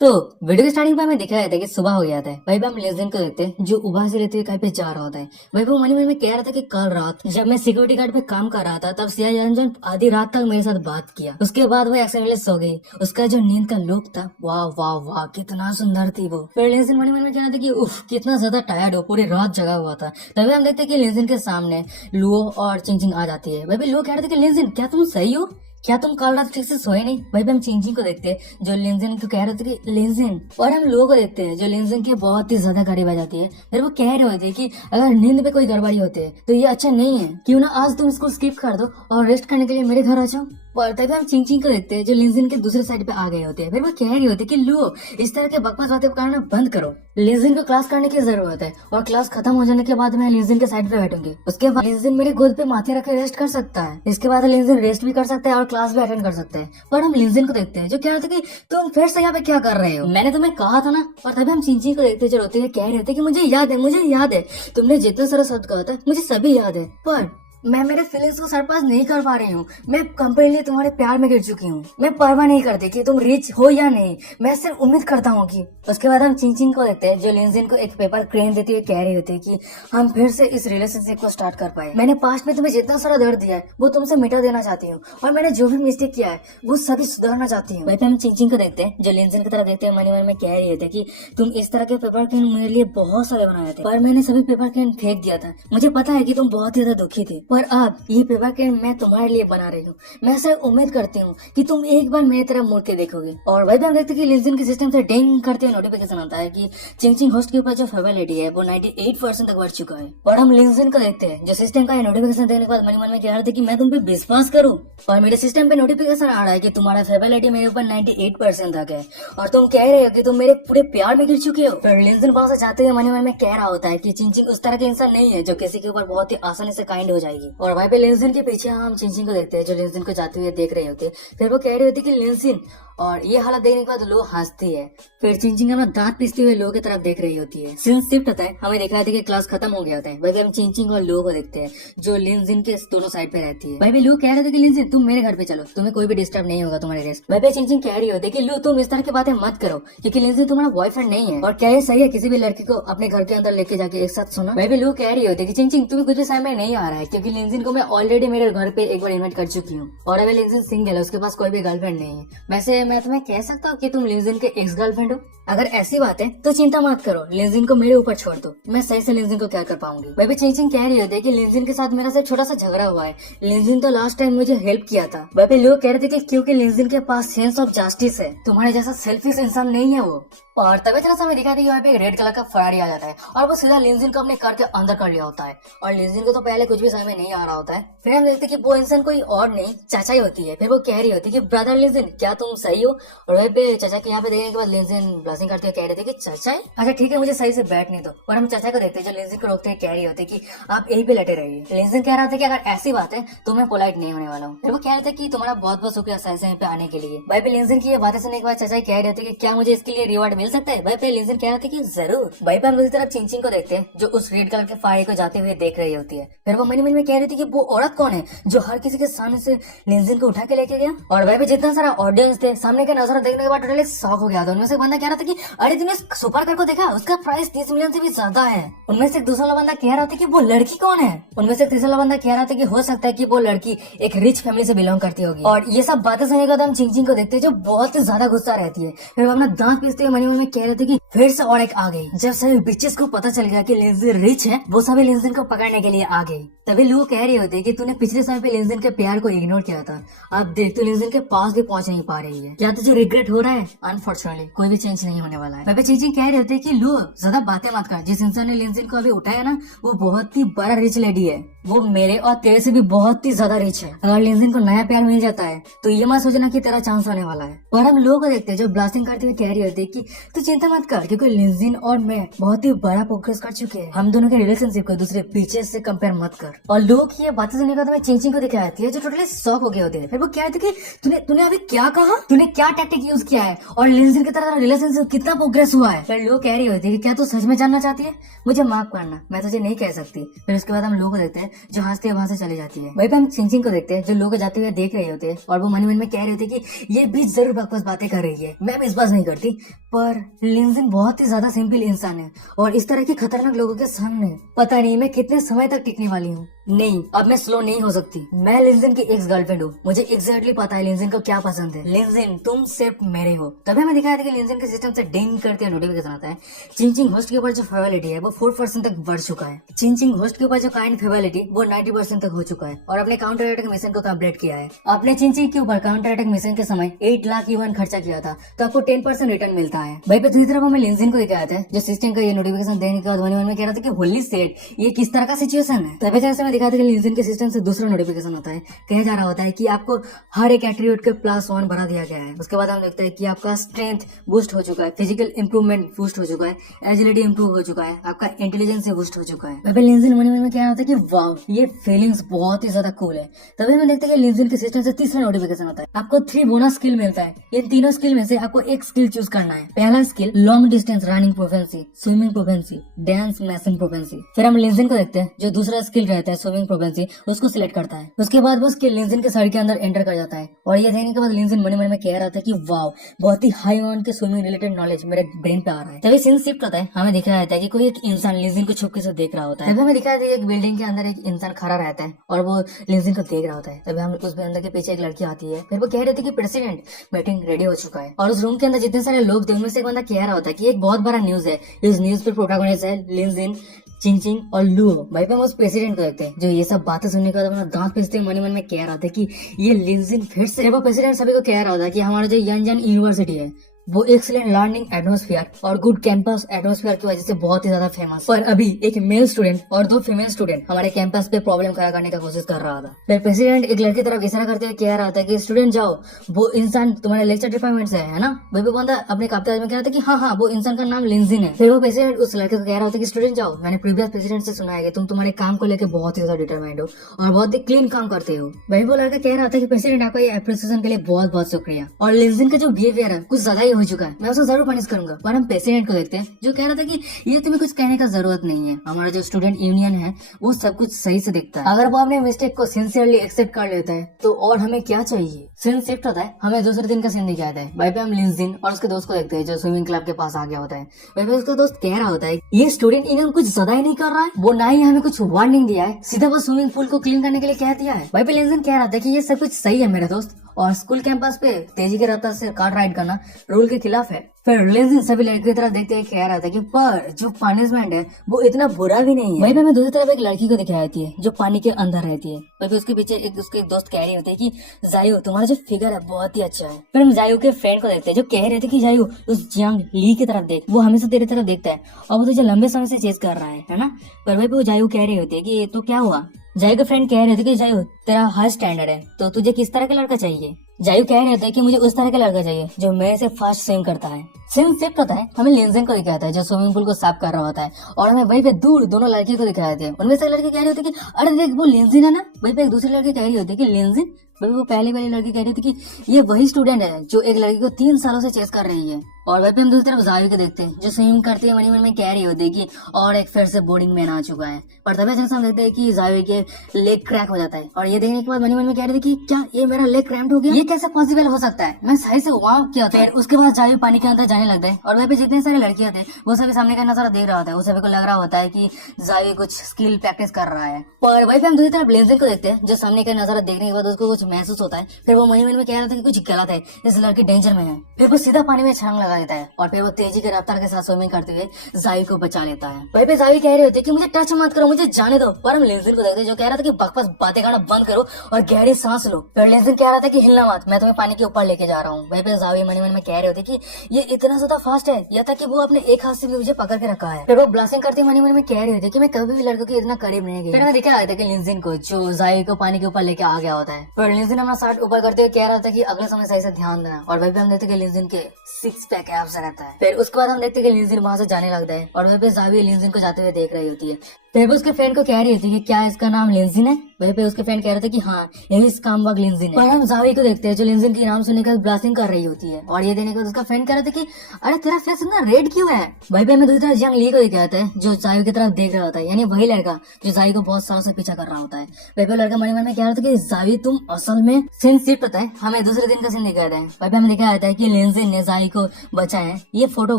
तो वीडियो के स्टार्टिंग पे हमें दिखाया था कि सुबह हो गया था। वहीं पे हम लेजेंड को देखते हैं जो उबास से लेते हुए कहीं पे जा रहा होता है। वहीं पे वो मन में कह रहा था कि कल रात जब मैं सिक्योरिटी गार्ड पे काम कर रहा था तब सिया रंजन आधी रात तक मेरे साथ बात किया। उसके बाद वो एक्सीडेंटली सो गई। उसका जो नींद का लुक था, वाह वाह वाह, कितना सुंदर थी वो। फिर लेजेंड मन में कह रहा था कि उफ, कितना ज्यादा टायर्ड हो, पूरी रात जगा हुआ था। तभी हम देखते हैं कि लेजेंड के सामने लुओ और चिंचिंग आ जाती है। वहीं पे लुओ कह रहे थे कि लेजेंड क्या तुम सही हो, क्या तुम कल रात ठीक से सोए नहीं। वहीं पे हम चिंचिंग को देखते हैं जो लिंजन को कह रहे थे कि लिंजन, और हम लोगों को देखते हैं जो लिंजन की बहुत ही ज्यादा करीब आ जाती है। फिर वो कह रहे होते कि अगर नींद में कोई गड़बड़ी होती है तो ये अच्छा नहीं है, क्यों ना आज तुम इसको स्किप कर दो और रेस्ट करने के लिए मेरे घर आ जाओ। और तभी हम चिंचिंग को देखते हैं जो लिंजन के दूसरे साइड पे आ गए होते हैं। फिर वो कह रही होती है कि लो, इस तरह के बकवास बातें करना बंद करो, लिंजन को क्लास करने की जरूरत है और क्लास खत्म हो जाने के बाद मैं लिंजन के साइड पे बैठूंगी। उसके बाद लिंजन मेरे गोद पे माथे रख के रेस्ट कर सकता है। इसके बाद लिंजन रेस्ट भी कर सकता है और क्लास भी अटेंड कर सकता है। पर हम लिंजन को देखते हैं जो कह रहे थे कि तुम फिर से यहाँ पे क्या कर रहे हो, मैंने तुम्हें कहा था ना। और तभी हम चिंचिंग को देखते जो रोते हुए कह रहे थे कि मुझे याद है, मुझे याद है, तुमने जितना सारा शब्द कहा था मुझे सभी याद है, पर मैं मेरे फीलिंग्स को सरपास नहीं कर पा रही हूँ। मैं कंप्लीटली तुम्हारे प्यार में गिर चुकी हूँ। मैं परवाह नहीं करती कि तुम रिच हो या नहीं, मैं सिर्फ उम्मीद करता हूँ कि। उसके बाद हम चिंचिंग को देखते हैं जो लिंजिन को एक पेपर क्रेन देती हुई कह रही होती है कि हम फिर से इस रिलेशनशिप को स्टार्ट कर पाए। मैंने पास्ट में तुम्हें जितना सारा दर्द दिया है वो तुमसे मिटा देना चाहती हूँ और मैंने जो भी मिस्टेक किया है वो सभी सुधारना चाहती हूँ। वैसे हम चिंचिंग को देखते हैं जो लिंजिन की तरफ देखते हैं मन में कह रही होती है कि तुम इस तरह के पेपर क्रेन मेरे लिए बहुत सारे बनाए थे पर मैंने सभी पेपर क्रेन फेंक दिया था। मुझे पता है कि तुम बहुत ही ज्यादा दुखी थी, पर अब ये पेपर क्रेन मैं तुम्हारे लिए बना रही हूँ। मैं सिर्फ उम्मीद करती हूँ कि तुम एक बार मेरी तरफ मुड़ के देखोगे। और वही हम देखते हैं कि लिंजिन के सिस्टम से डिंग करते हुए नोटिफिकेशन आता है कि चिंचिंग होस्ट के ऊपर जो फेवरेलिटी है वो 98% तक बढ़ चुका है। और हम लिंजिन को देखते हैं जो सिस्टम का नोटिफिकेशन देने के बाद मन में कह रहे थे कि मैं तुम पे विश्वास करूँ, और मेरे सिस्टम पे नोटिफिकेशन आ रहा है कि तुम्हारा फेवरेलिटी मेरे ऊपर 98% तक है और तुम कह रहे हो कि तुम मेरे पूरे प्यार में गिर चुके हो। फिर लिंजिन वहां से जाते हुए मन में कह रहा होता है कि चिंचिंग उस तरह के इंसान नहीं है जो किसी के ऊपर बहुत ही आसानी से काइंड हो जाएगी। और वहीं पे लिंजिन के पीछे हम चिंचिंग को देखते हैं जो लिंजिन को जाते हुए देख रहे होते। फिर वो कह रही होती कि लिंजिन, और ये हालत देखने के बाद लो हंसती है। फिर चिंचिंग हमें दांत पीसते हुए लो की तरफ देख रही होती है। सीन शिफ्ट होता है, हमें दिखाया था कि क्लास खत्म हो गया होता है। वही हम चिंचिंग और लो को देखते हैं जो लिंजिन के दोनों साइड पे रहती है। वही लो कह रहे थे कि लिंजिन तुम मेरे घर पे चलो, तुम्हें कोई भी डिस्टर्ब नहीं होगा तुम्हारे रेस्ट। वही चिंचिंग कह रही होती है कि लो तुम इस तरह की बातें मत करो क्योंकि लिंजिन तुम्हारा बॉयफ्रेंड नहीं है और क्या ये सही है किसी भी लड़की को अपने घर के अंदर लेके जाके एक साथ सोना। वही लो कह रही होती है कि चिंचिंग तुम्हें कुछ भी समझ में नहीं आ रहा है क्योंकि लिंजिन को मैं ऑलरेडी मेरे घर पे एक बार इन्वाइट कर चुकी हूँ और अभी लिंजिन सिंगल है, उसके पास कोई भी गर्लफ्रेंड नहीं है। वैसे मैं तुम्हें कह सकता कि तुम लिंजिन के एक्स गर्लफ्रेंड हो। अगर ऐसी बात है तो चिंता मत करो, लिंजिन को मेरे ऊपर छोड़ दो, मैं सही से लिंजिन को क्या कर पाऊंगी। वही चिंचिंग कह रही होती है कि लिंजिन के साथ मेरा सिर्फ छोटा सा झगड़ा हुआ है, लिंजिन तो लास्ट टाइम मुझे हेल्प किया था। वही लोग कह रहे थे कि क्योंकि लिंजिन के पास सेंस ऑफ जस्टिस है, तुम्हारे जैसा सेल्फिश इंसान नहीं है वो। और तभी तरह से हमें दिखाई कि वहाँ पे एक रेड कलर का फरारी आ जाता है और वो सीधा लिंजिन को अपने कार के अंदर कर लिया होता है और लिंजिन को तो पहले कुछ भी समझ में नहीं आ रहा होता है। फिर हम देखते कि वो इंसान कोई और नहीं चाचा ही होती है। फिर वो कह रही होती है कि ब्रदर लिंजिन क्या तुम सही हो। और वही पे चाचा के यहाँ पे देखने के बाद लिंजिन ब्लशिंग करते हुए कह रहे थे कि चाचा है, अच्छा ठीक है मुझे सही से बैठने दो। और हम चाचा को देखते हैं जो लिंजिन को रोकते हैं, कह रही होती कि आप यही पे लेटे रहिए। लिंजिन कह रहा था कि अगर ऐसी बात है तो मैं पोलाइट नहीं होने वाला हूँ। फिर वो कह रहे थे कि तुम्हारा बहुत बहुत शुक्रिया सही से पे आने के लिए। वही पे लिंजिन की ये बातें सुनने के बाद चाचा कह रहे थे कि क्या मुझे इसके लिए रिवॉर्ड मिल सकता है। वही पे लिंजिन कह रहा था कि जरूर। वहीं पर हम दूसरी तरफ चिंचिंग को देखते हैं जो उस रेड कलर के फाड़ी को जाते हुए देख रही होती है। फिर वो मन में कह रही थी कि वो औरत कौन है जो हर किसी के सामने से लिंजिन को उठा के लेके गया। और वहीं पे जितना सारा ऑडियंस थे सामने के नजारा देखने के बाद टोटली शॉक हो गया था। उनमें से एक बंदा कह रहा था कि अरे तुमने सुपर कार को देखा, उसका प्राइस 30 मिलियन से भी ज्यादा है। उनमें से एक दूसरा बंदा कह रहा था कि वो लड़की कौन है। उनमें से तीसरा बंदा कह रहा था कि हो सकता है कि वो लड़की एक रिच फैमिली से बिलोंग करती होगी। और ये सब बातें सुनने के बाद हम चिंचिंग को देखते हैं जो बहुत ही ज्यादा गुस्सा रहती है। फिर वो अपना दांत पीसते हुए मन में कह रहे थे कि फिर से और एक आ गई। जब सभी बिचेस को पता चल गया कि लिंजिन रिच है वो सभी लिंजिन को पकड़ने के लिए आ गई। तभी लोग कह रहे होते कि तूने पिछले समय पे लिंजिन के प्यार को इग्नोर किया था, अब देख तू लिंजिन के पास भी पहुंच नहीं पा रही है, क्या तुझे रिग्रेट हो रहा है। अनफॉर्चुनेटली कोई भी चेंज नहीं होने वाला है। वह चिंचिंग कह रहे होते कि लो ज्यादा बातें मत कर, जिस इंसान ने लिंजिन को अभी उठाया ना वो बहुत ही बड़ा रिच लेडी है, वो मेरे और तेरे से भी बहुत ही ज्यादा रिच है। अगर लिंजिन को नया प्यार मिल जाता है तो ये मत सोचना कि तेरा चांस होने वाला है। और हम लोगों को देखते हैं जो ब्लास्टिंग करते हुए कह रही होती है कि तो चिंता मत कर, क्योंकि लिंजिन और मैं बहुत ही बड़ा प्रोग्रेस कर चुके हैं। हम दोनों के रिलेशनशिप को दूसरे पीछे से कंपेयर मत कर। और लोगों की ये बातें सुनने के बाद मैं चिंचिंग को दिखाई आती है, जो टोटली शॉक हो गए होते हैं। फिर वो क्या है कि तूने अभी क्या कहा, तूने क्या टैक्टिक यूज किया है और लिंजिन की तरह रिलेशनशिप कितना प्रोग्रेस हुआ है। फिर लोग कह रही होती है कि क्या तू सच में जानना चाहती है? मुझे माफ करना, मैं तुझे नहीं कह सकती। फिर उसके बाद हम लोगों को देखते हैं जो हंसते वहां से चली जाती है। वहीं पे हम चिंचिंग को देखते हैं जो लोग जाते हुए देख रहे होते हैं और वो मन में कह रहे होते हैं कि ये बीच जरूर बकवास बातें कर रही है, मैं विश्वास नहीं करती। पर लिंजिन बहुत ही ज्यादा सिंपल इंसान है और इस तरह के खतरनाक लोगों के सामने पता नहीं मैं कितने समय तक टिकने वाली हूँ। नहीं, अब मैं स्लो नहीं हो सकती। मैं लिंजिन की एक्स गर्लफ्रेंड हूँ, मुझे एग्जैक्टली पता है लिंजिन को क्या पसंद है। लिंजिन, तुम सिर्फ मेरे हो। तभी हमें दिखाया था कि लिंजिन के सिस्टम से डिंग करते हुए नोटिफिकेशन आता है। चिंचिंग होस्ट के ऊपर जो फेवरिटी है वो 4% तक बढ़ चुका है। चिंचिंग होस्ट के ऊपर जो काइंड फेवरिटी वो 90% तक हो चुका है और अपने काउंटर अटैक मिशन को कंप्लीट किया है। आपने चिंचिंग के ऊपर काउंटर अटैक मिशन के समय 8 लाख युआन खर्चा किया था, तो आपको 10% रिटर्न मिलता है। वहीं पे दूसरी तरफ हमें लिंजिन को दिखाया था जो सिस्टम का ये नोटिफिकेशन देने के बाद मन में कह रहा था कि होली सेट, ये किस तरह का सिचुएशन है। तभी जैसे मैं दिखाया था कि लिंजिन के सिस्टम से दूसरा नोटिफिकेशन होता है, कहा जा रहा होता है कि आपको हर एक एट्रीब्यूट के +1 बढ़ा दिया गया है। उसके बाद हम देखते हैं कि आपका स्ट्रेंथ बूस्ट हो चुका है, फिजिकल इंप्रूवमेंट बूस्ट हो चुका है, एजिलिटी इंप्रूव हो चुका है, आपका इंटेलिजेंस बूस्ट हो चुका है। वहीं लिंजिन मन में क्या होता है कि वाव, ये फीलिंग्स बहुत ही ज्यादा कूल है। तभी हम देखते हैं कि लिंजिन के सिस्टम से तीसरा नोटिफिकेशन होता है, आपको 3 बोनस स्किल मिलता है। इन तीनों स्किल में से आपको एक स्किल चूज करना है। पहला skill long distance running proficiency, swimming proficiency, dance मैसिंग proficiency. फिर हम लिंजिन को देखते हैं जो दूसरा स्किल रहता है स्विमिंग प्रोफेंसी, उसको सिलेक्ट करता है। उसके बाद वो स्किल लिंजिन के साइड के अंदर एंटर कर जाता है और ये देखने के बाद लिंजिन मन में कह रहा था कि वाव, बहुत ही हाई ऑन के स्विमिंग रिलेटेड नॉलेज मेरे ब्रेन पे आ रहा है। तभी सीन शिफ्ट होता है, हमें दिखाया जाता है कि कोई एक इंसान लिंजिन को छुपके से देख रहा होता है। तभी हमें दिखाया जाता है एक बिल्डिंग के अंदर एक इंसान खड़ा रहता है और वो लिंजिन को देख रहा होता है। तभी हम उस अंदर के पीछे एक लड़की आती है। फिर वो कह रही थी कि प्रेसिडेंट मीटिंग रेडी हो चुका है और उस रूम के अंदर जितने सारे लोग थे उनमें से एक बंदा कह रहा होता है कि एक बहुत बड़ा न्यूज है, इस न्यूज पे प्रोटैगनिस्ट है लिंजिन, चिंचिंग और लुओ। भाई पे हम उस प्रेसिडेंट को देखते हैं जो ये सब बातें सुनने के बाद अपना दांत पीसते मन में कह रहा था कि ये लिंजिन फिर से। वो प्रेसिडेंट सभी को कह रहा था कि हमारा जो यंजन यूनिवर्सिटी है वो एक्सीलेंट लर्निंग एटमॉस्फेयर और गुड कैंपस एटमॉस्फेयर की वजह से बहुत ही ज्यादा फेमस। पर अभी एक मेल स्टूडेंट और 2 फीमेल स्टूडेंट हमारे कैंपस पे प्रॉब्लम खड़ा करने का कोशिश कर रहा था। फिर प्रेसिडेंट एक लड़की तरफ इशारा करते हुए कह रहा था कि स्टूडेंट जाओ, वो इंसान तुम्हारे लेक्चर डिपार्टमेंट से है ना। वही बंदा अपने काप्तान में कह रहा था कि हाँ वो इंसान का नाम लिंजिन है। फिर वो प्रेसिडेंट उस लड़के को कह रहा था कि स्टूडेंट जाओ, मैंने प्रीवियस प्रेसिडेंट से सुना है कि तुम तुम्हारे काम को लेकर बहुत ही ज्यादा डिटरमाइंड हो और बहुत ही क्लीन काम करते हो। वही वो लड़का कह रहा था कि प्रेसिडेंट आपका ये अप्रिसिएशन के लिए बहुत बहुत शुक्रिया। और लिंजिन का जो बिहेवियर है कुछ ज्यादा ही हो चुका है, मैं उसे पनिश करूंगा। पर हम प्रेसिडेंट को देखते हैं जो कह रहा था कि ये तुम्हें कुछ कहने का जरूरत नहीं है, हमारा जो स्टूडेंट यूनियन है वो सब कुछ सही से देखता है। अगर वो अपने मिस्टेक को सिंसियरली एक्सेप्ट कर लेता है तो और हमें क्या चाहिए। सीन शिफ्ट होता है, हमें दूसरे दिन का सीन दिखाता है। वहीं पे हम लिंजिन और उसके दोस्त को देखते हैं जो स्विमिंग क्लब के पास आ गया होता है। वहीं पे उसका दोस्त कह रहा होता है ये स्टूडेंट यूनियन कुछ ज्यादा ही नहीं कर रहा है, वो ना ही हमें कुछ वार्निंग दिया है, सीधा वो स्विमिंग पूल को क्लीन करने के लिए कह दिया है। वहीं पे लिंजिन कह रहा था कि ये सब कुछ सही है मेरे दोस्त, और स्कूल कैंपस पे तेजी के रफ्तार से कार राइड करना रूल के खिलाफ है। फिर लिंजिन सभी लड़कियों की तरफ देखते हुए कह रहा था कि पर जो पनिशमेंट है वो इतना बुरा भी नहीं है। वहीं पे हमें दूसरी तरफ एक लड़की को दिखाई जाती है जो पानी के अंदर रहती है। वहीं पे उसके पीछे एक उसके दोस्त कह रहे होते हैं कि जायू तुम्हारा जो फिगर है बहुत ही अच्छा है। फिर हम जायू के फ्रेंड को देखते हैं जो कह रहे थे कि जायू उस जियांग ली की तरफ देख, वो हमेशा तेरी तरफ देखता है और वो तुझे लंबे समय से चेज कर रहा है ना। पर वहीं पे वो जायू कह रहे होते हैं कि तो क्या हुआ। जायू के फ्रेंड कह रहे थे कि जायू तेरा हाई स्टैंडर्ड है तो तुझे किस तरह का लड़का चाहिए। जायू कह रहे थे कि मुझे उस तरह का लड़का चाहिए जो मेरे से फास्ट स्विम करता है। सीन शिफ्ट होता है, हमें लिंजिन को दिखाता है जो स्विमिंग पूल को साफ कर रहा होता है और हमें वहीं पे दूर दोनों लड़की को दिखाए थे। उनमें से लड़की कह रही होती कि अरे देख वो लिंजिन है ना। वहीं पे एक दूसरी लड़की कह रही होती है कि लिंजिन। वही वो पहली वाली लड़की कह रही थी कि ये वही स्टूडेंट है जो एक लड़की को 3 सालों से चेस कर रही है। और वहीं पे हम दूसरी तरफ जायू को देखते हैं जो स्विमिंग करते हुए मन में कह रही होती है कि और एक फिर से बोर्डिंग मैन आ चुका है। पर तभी अचानक हम देखते हैं कि जायू के लेग क्रैक हो जाता है और ये देखने के बाद मन में कह रही थी कि क्या ये मेरा लेग क्रैम्प्ड हो गया, ये कैसे पॉसिबल हो सकता है, मैं सही से वहाँ किया था। फिर उसके बाद जायू पानी के अंदर जाने लगता है और वहीं पे जितने सारे लड़कियां थे वो सभी सामने का नजारा देख रहा होता है। उस सभी को लग रहा होता है कि जायू कुछ स्किल प्रैक्टिस कर रहा है। पर वहीं पे हम दूसरी तरफ लिंजिन को देखते हैं जो सामने का नजारा देखने के बाद उसको कुछ महसूस होता है। फिर वो मन में कह रहा था कि कुछ गलत है, इस लड़की डेंजर में है। फिर वो सीधा पानी में छलांग लगा देता है और फिर वो तेजी के रफ्तार के साथ स्विमिंग करते हुए जायू को बचा लेता है। वहीं पे जायू कह रहे होते कि मुझे टच मत करो, मुझे जाने दो। पर हम लिंजिन को देखते हैं जो कह रहा था कि बकवास बातें करना बंद करो और गहरी सांस लो। फिर लिंजिन कह रहा था कि हिलना मत, मैं तुम्हें पानी के ऊपर लेके जा रहा हूँ। वहीं पे जावी मन ही मन में कह रहे होते कि ये इतना ज्यादा फास्ट है, यह था कि वो अपने एक हाथ से भी मुझे पकड़ के रखा है। फिर वो ब्लास्टिंग करते मन ही मन में कह रहे होते कि मैं कभी भी लड़कों के इतना करीब नहीं गई। फिर मैं दिखा था कि लिंजिन को जो जावी को पानी के ऊपर लेके आ गया होता है। फिर लिंजिन अपना शर्ट ऊपर करते हुए कह रहा था कि अगले समय सही से ध्यान देना। और वहीं पे हम देखते कि लिंजिन के 6 पैक एब्स रहता है। फिर उसके बाद हम देखते कि लिंजिन वहां से जाने लगता है और वहीं पे जावी लिंजिन को जाते हुए देख रही होती है। फिर वो उसके फ्रेंड को कह रही थी कि क्या इसका नाम लिंजिन है। वहीं पे उसके फ्रेंड कह रहे थे कि हाँ यही स्कैमबग लिंजिन है। पर हम जावी को देखते हैं जो लिंजिन की नाम सुनने का ब्लास्टिंग कर रही होती है और ये देने के बाद उसका फ्रेंड कह रहा था कि अरे तेरा फेस इतना रेड क्यों है। वहीं पे हमें दूसरी तरफ जंग ली को दिखाता है जो जावी की तरफ देख रहा होता है, यानी वही लड़का जो जावी को बहुत सालों से पीछा कर रहा होता है। वहीं पे लड़का मन में कह रहा था कि जावी तुम असल में सीन सिर्फ पता है। हमें दूसरे दिन का सीन दिखाता है। वहीं पे हमें दिखाया जाता है कि लिंजिन ने जावी को बचा है। ये फोटो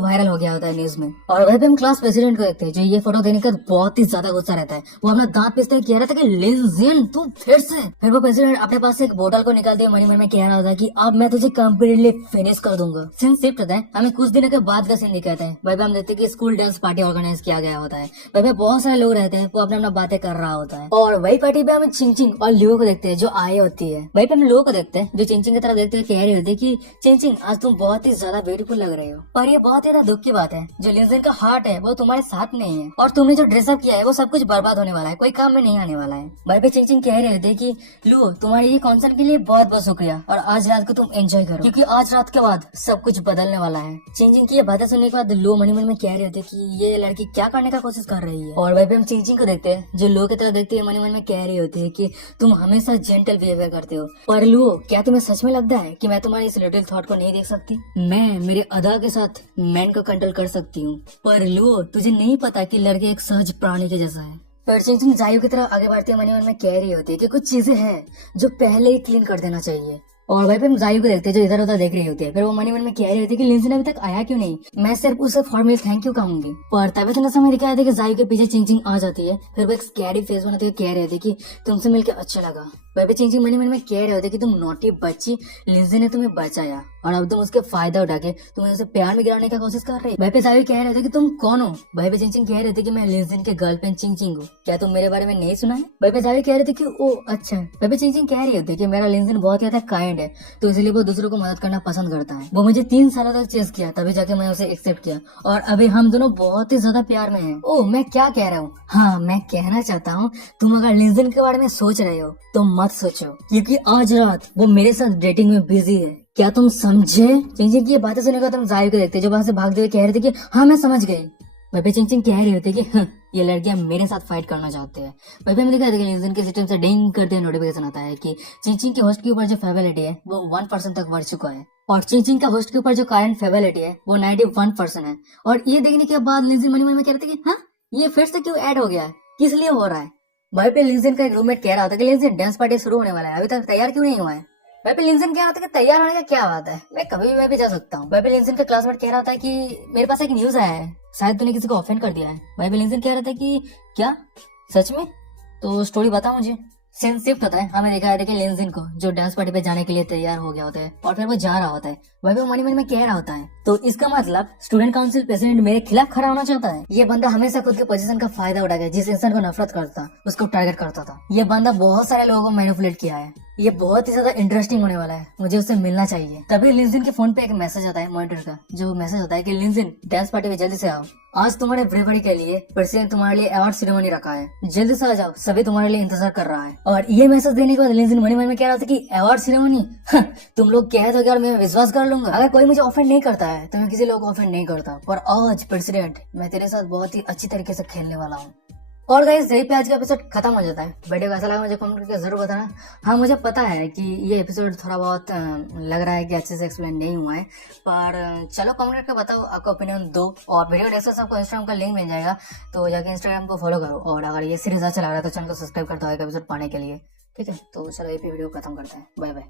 वायरल हो गया होता है न्यूज में। और वहीं पे हम क्लास प्रेसिडेंट को देखते हैं जो ये फोटो देने का बहुत ही ज्यादा गुस्सा रहता है। वो अपना दांत पीसते हुए कह रहा था कि लिंजिन तू फिर से। फिर वो प्रेसिडेंट अपने पास से एक बोतल को निकालते हुए मन में कह रहा था कि अब मैं तुझे कंप्लीटली फिनिश कर दूंगा। सीन शिफ्ट होता है, हमें कुछ दिनों के बाद का सीन दिखाता है। वहीं पे हम देखते हैं कि स्कूल डांस पार्टी ऑर्गेनाइज किया गया होता है। वहीं पे बहुत सारे लोग रहते हैं, वो अपना अपना बातें कर रहा होता है। और वही पार्टी पे हम चिंचिंग और लियो को देखते हैं जो आए होती है। वहीं पे हम लोगों को देखते हैं जो चिंचिंग की तरफ देखते हुए कह रहे होते हैं कि चिंचिंग आज तुम बहुत ही ज्यादा ब्यूटीफुल लग रहे हो। पर ये बहुत ज्यादा दुख की बात है, जो लिंजिन का हार्ट है वो तुम्हारे साथ नहीं है और तुमने जो ड्रेसअप किया है वो सब कुछ बर्बाद होने वाला है, कोई काम में नहीं आने वाला है। भाई पे चिंचिंग कह रहे थे कि लो तुम्हारे ये कॉन्सर्ट के लिए बहुत बहुत शुक्रिया और आज रात को तुम एंजॉय करो क्योंकि आज रात के बाद सब कुछ बदलने वाला है। चिंचिंग की ये बातें सुनने के बाद लो मनी मन में कह रहे थे कि ये लड़की क्या करने का कोशिश कर रही है। और भाई पे हम चिंचिंग को देखते हैं जो लो की तरह देखते हैं मनी मन में कह रही होती है कि तुम हमेशा जेंटल बिहेवियर करते हो। पर लो क्या तुम्हें सच में लगता है कि मैं तुम्हारे इस लिटिल थॉट को नहीं देख सकती? मैं मेरे अदा के साथ मैन को कंट्रोल कर सकती हूँ, पर लो तुझे नहीं पता कि लड़के एक सहज प्राणी के जैसा है। पर चिंचिंग जायू की तरफ आगे बढ़ती है मन में कह रही होती है कि कुछ चीजें हैं जो पहले ही क्लीन कर देना चाहिए। और भाई पे हम जायू को देखते हैं जो इधर उधर देख रही होती है। फिर वो मन में कह रही होती है कि लिंजिन अभी तक आया क्यों नहीं, मैं सिर्फ उसे फॉर्मल थैंक यू कहूंगी। पर तभी थोड़ा समय दिखाया था कि जायू के पीछे चिंचिंग आ जाती है। फिर वो एक स्कैरी फेस बनाते हुए कह रहे थे कि तुमसे मिलकर अच्छा लगा। वह भी चिंचिंग मन में कह रहे होते कि तुम नोटी बच्ची, लिंजिन ने तुम्हें बचाया और अब तुम उसके फायदा उठा के तुम्हें उसे प्यार में गिराने का कोशिश कर रही। वह पे जायू कह रहे थे कि तुम कौन हो। वह पे चिंचिंग कह रहे थे कि मैं लिंजिन के गर्लफ्रेंड चिंचिंग हूँ, क्या तुम मेरे बारे में नहीं सुना है। वह पे जायू कह रहे थे कि ओ अच्छा। वह पे चिंचिंग कह रही होती कि मेरा लिंजिन बहुत ज्यादा काइंड है तो इसलिए वो दूसरों को मदद करना पसंद करता है। वो मुझे 3 सालों तक चेस किया तभी जाके मैं उसे एक्सेप्ट किया और अभी हम दोनों बहुत ही ज्यादा प्यार में हैं। ओ मैं क्या कह रहा हूँ, हाँ मैं कहना चाहता हूँ तुम अगर लिंजिन के बारे में सोच रहे हो तो मत सोचो क्योंकि आज रात वो मेरे साथ डेटिंग में बिजी है, क्या तुम समझे। चिंचिंग की ये बातें सुनने का तुम जायू को देखते जो वहां से भागते हुए कह रहे थे कि हाँ मैं समझ गई। वह पे चिंचिंग कह रही होती कि ये लड़कियां मेरे साथ फाइट करना चाहते हैं। वहीं पे हमें दिखा था कि लिंजिन के सिस्टम से डिंग करते नोटिफिकेशन आता है कि चिंचिंग के होस्ट के ऊपर जो फेवलिटी है वो 1% तक बढ़ चुका है और चिंचिंग का होस्ट के ऊपर जो करंट फेवलिटी है वो 91% है। और ये देखने के बाद लिंजिन मन में कह रहे थे कि हाँ ये फिर से क्यों ऐड हो गया है, किस लिए हो रहा है। वहीं पे लिंजिन का एक रूममेट कह रहा था कि लिंजिन डांस पार्टी शुरू होने वाला है, अभी तक तैयार क्यों नहीं हुआ है। वहीं पे लिंजिन कह रहा था कि तैयार होने का क्या बात है, मैं कभी भी मैं भी जा सकता हूँ। वहीं पे लिंजिन का क्लासमेट कह रहा था कि मेरे पास एक न्यूज आया है, शायद तूने किसी को ऑफेंड कर दिया है। वहीं पे लिंजिन कह रहा था कि क्या सच में, तो स्टोरी बता मुझे। सीन शिफ्ट होता है, हमें देखा है कि लिंजिन को जो डांस पार्टी पे जाने के लिए तैयार हो गया होता है और फिर वो जा रहा होता है। वही वो मन में कह रहा होता है तो इसका मतलब स्टूडेंट काउंसिल प्रेसिडेंट मेरे खिलाफ खड़ा होना चाहता है। ये बंदा हमेशा खुद के पोजीशन का फायदा उठा के जिस इंसान को नफरत करता उसको टारगेट करता था। ये बंदा बहुत सारे लोगों को मैनिपुलेट किया है। ये बहुत ही ज्यादा इंटरेस्टिंग होने वाला है, मुझे उससे मिलना चाहिए। तभी लिंजिन के फोन पे एक मैसेज आता है मॉनिटर का, जो मैसेज होता है कि लिंजिन डांस पार्टी में जल्दी से आओ, आज तुम्हारे ब्रेवरी के लिए प्रेसिडेंट तुम्हारे लिए अवार्ड सेरेमनी रखा है, जल्दी से आ जाओ, सभी तुम्हारे लिए इंतजार कर रहा है। और ये मैसेज देने के बाद लिंजिन मन में कह रहा था कि अवार्ड सेरेमनी तुम लोग कह दो यार मैं विश्वास कर लूंगा, अगर कोई मुझे ऑफेंड नहीं करता है तो मैं किसी लोग को ऑफेंड नहीं करता, पर आज प्रेसिडेंट मैं तेरे साथ बहुत ही अच्छी तरीके से खेलने वाला हूँ। और गाइस यही पे आज का एपिसोड खत्म हो जाता है। वीडियो कैसा लगा मुझे कमेंट करके जरूर बताना। हाँ मुझे पता है कि ये एपिसोड थोड़ा बहुत लग रहा है कि अच्छे से एक्सप्लेन नहीं हुआ है, पर चलो कमेंट करके बताओ आपका ओपिनियन दो। और वीडियो डिस्क्रिप्शन आपको इंस्टाग्राम का लिंक मिल जाएगा, तो जाके इंस्टाग्राम को फॉलो करो। और अगर ये सीरीज अच्छा लग रहा है तो चैनल को सब्सक्राइब करते हो एपिसोड पाने के लिए, ठीक है। तो चलो ये वीडियो खत्म करते हैं, बाय बाय।